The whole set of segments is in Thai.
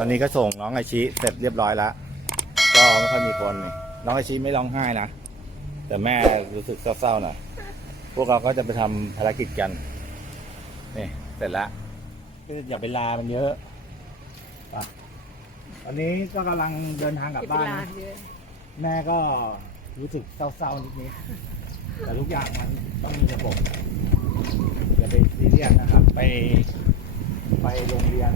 ตอนนี้ก็ส่งน้องไอชิเสร็จเรียบร้อยแล้ว ก็ไม่ค่อยมีคนนี่น้องไอชิไม่ร้องไห้นะ แต่แม่รู้สึกเศร้าๆหน่อย พวกเราก็จะไปทำภารกิจกัน นี่เสร็จแล้วคืออย่าไปลามันเยอะไปตอนนี้ก็กำลังเดินทางกลับบ้านนะแม่ก็รู้สึกเศร้าๆนิดๆแต่ทุกอย่างมันต้องมีระบบอย่าไปซีเรียสนะครับ ไปไปโรงเรียน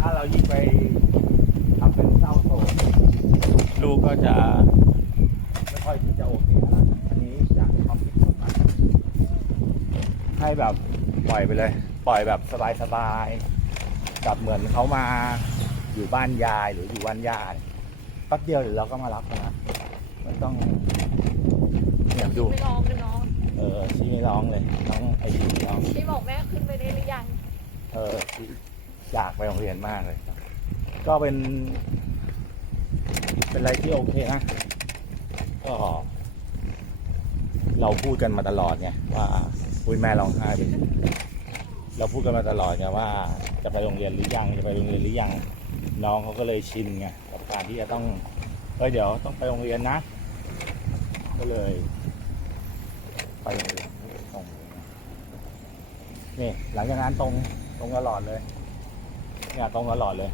ถ้าเรายิ่งไปทำเป็นเศร้าโศกลูกก็จะไม่ค่อยที่จะโอเคแล้วอันนี้อยากให้ความคิดของมันให้แบบปล่อยไปเลย ปล่อยแบบสบายๆแบบเหมือนเขามาอยู่บ้านยายหรืออยู่บ้านญาติแป๊บเดียวเดี๋ยวเราก็มารับนะไม่ต้องเนี่ยดู ไม่ร้องเลยน้องเออชี้ไม่ร้องเลยน้องไอชีร้อง ที่บอกแม่ขึ้นไปได้หรือยัง เออชี้ อยากไปโรงเรียนมากเลยครับ ก็เป็น เป็นอะไรที่โอเคนะ ก็ เราพูดกันมาตลอดไงว่าคุยแม่ร้องไห้ไปเราพูดกันมาตลอดไงว่า จะไปโรงเรียนหรือยังจะไปโรงเรียนหรือยังน้องเขาก็เลยชินไงกับการที่จะต้องเอ้ยเดี๋ยวต้องไปโรงเรียนนะ ก็เลย ไปโรงเรียนตรงนี่หลังจากนั้นตรงตรงตลอดเลย เนี่ยตรงตลอดเลย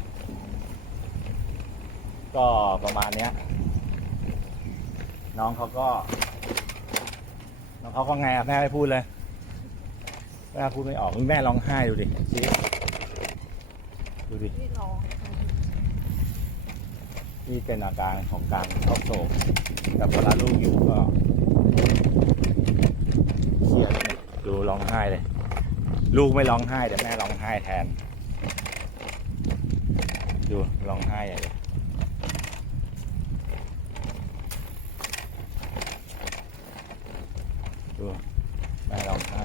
ก็ประมาณเนี้ย น้องเขาก็ น้องเขาก็ไงอะแม่ไม่พูดเลยแม่พูดไม่ออกแม่ร้องไห้ดูดิชี้ดูดินี่เป็นอาการของการเข้าโศกแต่เวลาลูกอยู่ก็เครียดดูร้องไห้เลย ลูกไม่ร้องไห้แต่แม่ร้องไห้แทน ดูร้องไห้ใหญ่เลยดูแม่ร้องไห้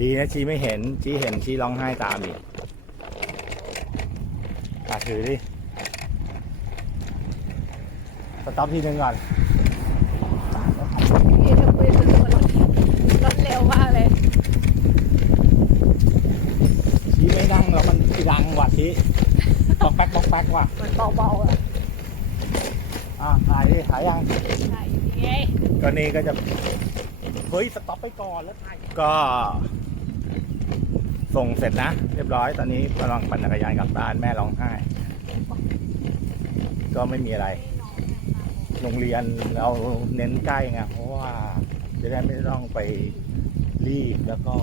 ดีนะชีไม่เห็น ชีเห็นชีร้องไห้ตามอีกอะถือดิ สต็อปทีนึงก่อน พี่จะคุยกับตัวรถรถเร็วมากเลยชี้ไม่นั่งแล้วมันดังว่ะชี้ บอกแป๊กบอกแป๊กว่ะมันเบาๆอะอะถ่ายดิถ่ายยังใช่ไงก็นี่ก็จะเฮ้ยสต็อปไปก่อนแล้วถ่ายก็ ส่งเสร็จนะ เรียบร้อยตอนนี้กำลังปั่นจักรยานกลับบ้านแม่ร้องไห้ ก็ไม่มีอะไร โรงเรียนเราเน้นใกล้ไงเพราะว่าจะได้ไม่ต้องไปรีบแล้วก็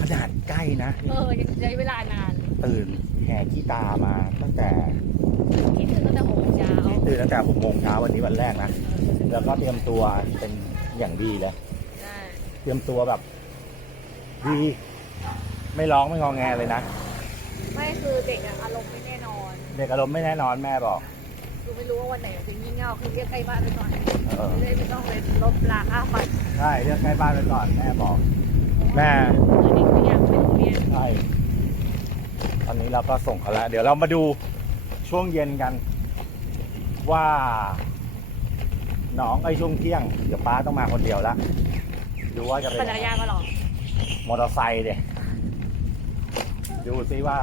ขนาดใกล้นะ เออยังใช้เวลานาน ตื่น แห่ขี้ตามาตั้งแต่คิดถึงตั้งแต่หกโมงเช้าตื่นตั้งแต่หกโมงเช้าวันนี้วันแรกนะ แล้วก็เตรียมตัวเป็นอย่างดีเลยใช่เตรียมตัวแบบดี ไม่ร้องไม่งองแงเลยนะ ไม่คือเด็กอะอารมณ์ไม่แน่นอน เด็กอารมณ์ไม่แน่นอนแม่บอกคือไม่รู้ว่าวันไหนจะงี่เง่าคือเรียกใกล้บ้านไปก่อนเออจะได้ไม่ต้องไปลบลาค่าฟันใช่เรียกใกล้บ้านไปก่อนแม่บอก แม่เด็กไม่อยากไปโรงเรียนใช่ ตอนนี้เราก็ส่งเขาแล้ว เดี๋ยวเรามาดูช่วงเย็นกัน ว่าน้องไอ้ช่วงเที่ยงเดี๋ยวป้าต้องมาคนเดียวละดูว่าจะเป็นปั่นจักรยานมาหรอมอเตอร์ไซค์เดี๋ยดูซิว่า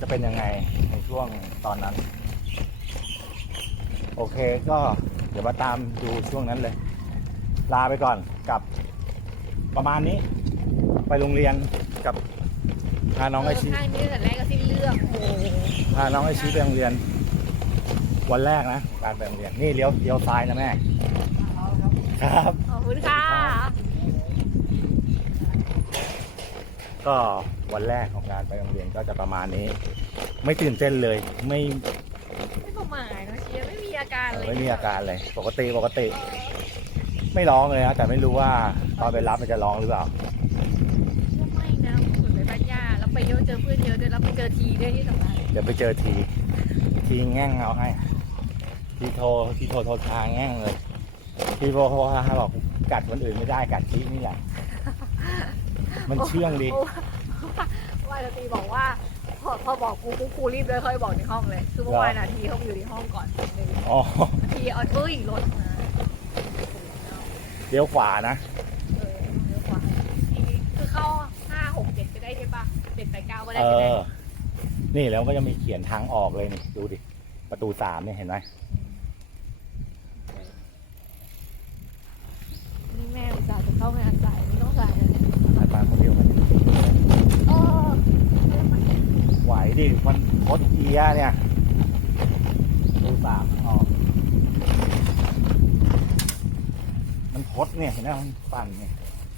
จะเป็นยังไงในช่วงตอนนั้น โอเคก็เดี๋ยวมาตามดูช่วงนั้นเลย ลาไปก่อนกับประมาณนี้ ไปโรงเรียนกับ พาน้องไอชีเข้างนี้แต่แรกก็ที่เลือกโอ้โหพาน้องไอชีไปโรงเรียน วันแรกนะการไปโรงเรียนนี่เลี้ยวเลี้ยวซ้ายนะแม่ครับ ขอบคุณค่ะก็วันแรกของการไปโรงเรียนก็จะประมาณนี้ ไม่ตื่นเต้นเลยไม่ไม่ประมาทนะเชียร์ไม่มีอาการเลยไม่มีอาการเลยปกติปกติ ไม่ร้องเลยนะแต่ไม่รู้ว่าตอนไปรับมันจะร้องหรือเปล่า ไปเยอะเจอเพื่อนเยอะด้วยแล้วไปเจอทีด้วยที่สำคัญเดี๋ยวไปเจอที ทีแง่งเอาให้ ทีโทรทีโทรโทรทางแง่งเลย ทีโทรโทรทางบอกกัดคนอื่นไม่ได้กัดทีนี่แหละมันเชื่องดีเพราะว่าว่าจะตีบอกว่าพอพอบอกกูกูครูรีบเลยค่อยบอกในห้องเลย คือเมื่อวานนาทีเขาอยู่ในห้องก่อนหนึ่งอ๋อทีเอาเอ้ยรถมาเลี้ยวขวานะเออเลี้ยวขวาทีคือเข้าห้าหก เจ็ดก็ได้ใช่ปะเจ็ดแปดเก้าก็ได้เอใช่ไหมอ นี่แล้วก็จะมีเขียนทางออกเลยนี่ ดูดิ ประตูสามเนี่ยเห็นไหมนี่แม่อุตส่าห์จะเข้างานสายไม่ต้องสายเลยอาจารย์คนเดียวมันเออไหวดิมันคดเอียเนี่ย ประตูสามออก มันคดเนี่ยเห็นไหมมันปั่นเนี่ย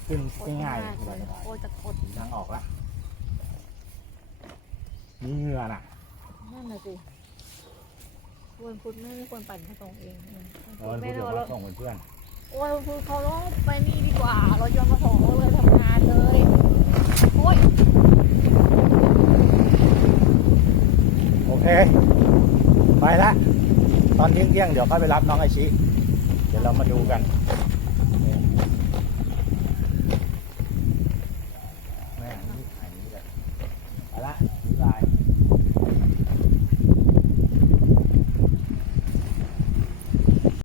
ขึ้นง่ายๆเลเลยยโอ้ยจะกดถึงทางออกละ นี่เหงื่อน่ะนั่นน่ะสิควรพุทธไม่ควรปั่นเขาตรงเองเออไม่เดี๋ยวเอาเราเราส่งเพื่อนโอ้ยพุทธเขาต้องไปนี่ดีกว่าเรายอมมาส่งเขาเลยทำงานเลยโอ้ยโอเค ไปละตอนเที่ยงๆเดี๋ยวค่อยไปรับน้องไอชิ เดี๋ยวเรามาดูกันเ